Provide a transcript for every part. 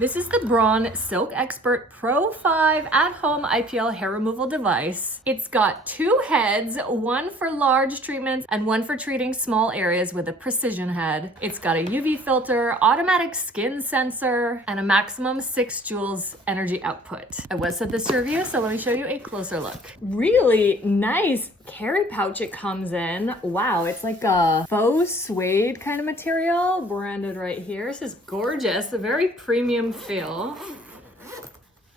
This is the Braun Silk Expert Pro 5 at-home IPL hair removal device. It's got two heads, one for large treatments and one for treating small areas with a precision head. It's got a UV filter, automatic skin sensor, and a maximum 6 joules energy output. I was set this to review, so let me show you a closer look. Really nice carry pouch it comes in. Wow, it's like a faux suede kind of material, branded right here. This is gorgeous, a very premium feel.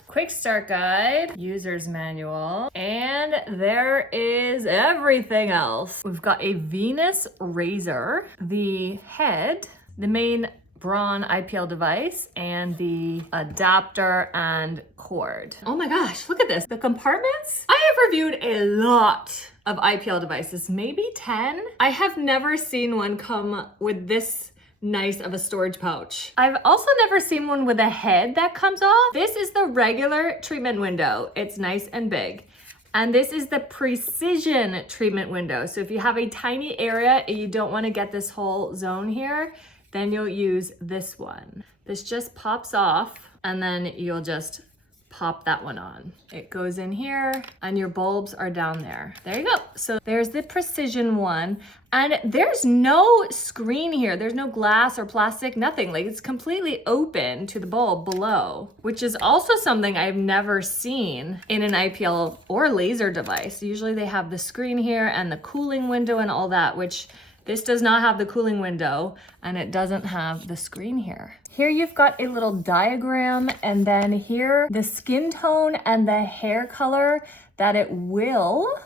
Quick start guide, user's manual, and there is everything else. We've got a Venus razor, the head, the main Braun IPL device, and the adapter and cord. Oh my gosh, look at this. The compartments? I have reviewed a lot of IPL devices, maybe 10. I have never seen one come with this nice of a storage pouch. I've also never seen one with a head that comes off. This is the regular treatment window. It's nice and big. And this is the precision treatment window. So if you have a tiny area and you don't want to get this whole zone here, then you'll use this one. This just pops off and then you'll just pop that one on. It goes in here and your bulbs are down there. There you go. So there's the precision one, and there's no screen here. There's no glass or plastic, nothing. Like, it's completely open to the bulb below, which is also something I've never seen in an IPL or laser device. Usually they have the screen here and the cooling window and all that, which this does not have the cooling window, and it doesn't have the screen here. Here you've got a little diagram, and then here the skin tone and the hair color that it will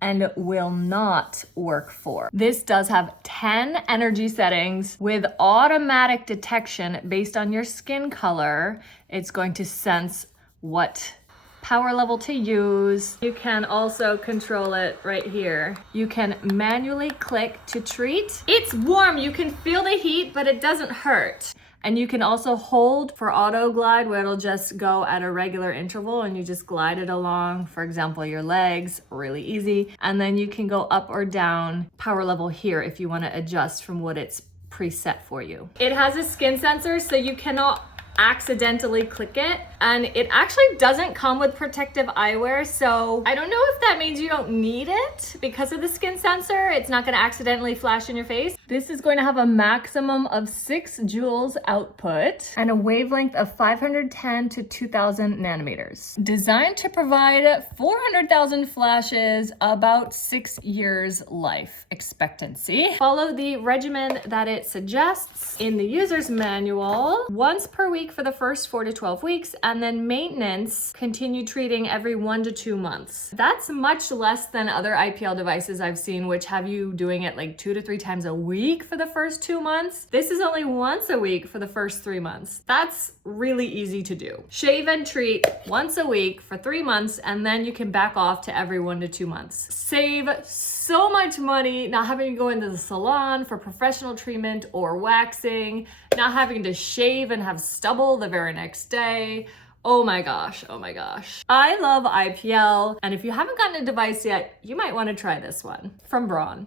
and will not work for. This does have 10 energy settings with automatic detection based on your skin color. It's going to sense what power level to use. You can also control it right here. You can manually click to treat. It's warm, you can feel the heat, but it doesn't hurt. And you can also hold for auto glide, where it'll just go at a regular interval and you just glide it along, for example, your legs, really easy. And then you can go up or down power level here if you want to adjust from what it's preset for you. It has a skin sensor, so you cannot accidentally click it, and it actually doesn't come with protective eyewear, so I don't know if that means you don't need it because of the skin sensor. It's not going to accidentally flash in your face. This is going to have a maximum of 6 joules output and a wavelength of 510 to 2000 nanometers. Designed to provide 400,000 flashes, about 6 years life expectancy. Follow the regimen that it suggests in the user's manual. Once per week for the first 4 to 12 weeks, and then maintenance, continue treating every 1 to 2 months. That's much less than other IPL devices I've seen, which have you doing it like 2 to 3 times a week for the first 2 months. This is only once a week for the first 3 months. That's really easy to do. Shave and treat once a week for 3 months, and then you can back off to every 1 to 2 months. Save so much money not having to go into the salon for professional treatment or waxing, not having to shave and have stubble the very next day. Oh my gosh, oh my gosh. I love IPL, and if you haven't gotten a device yet, you might want to try this one from Braun.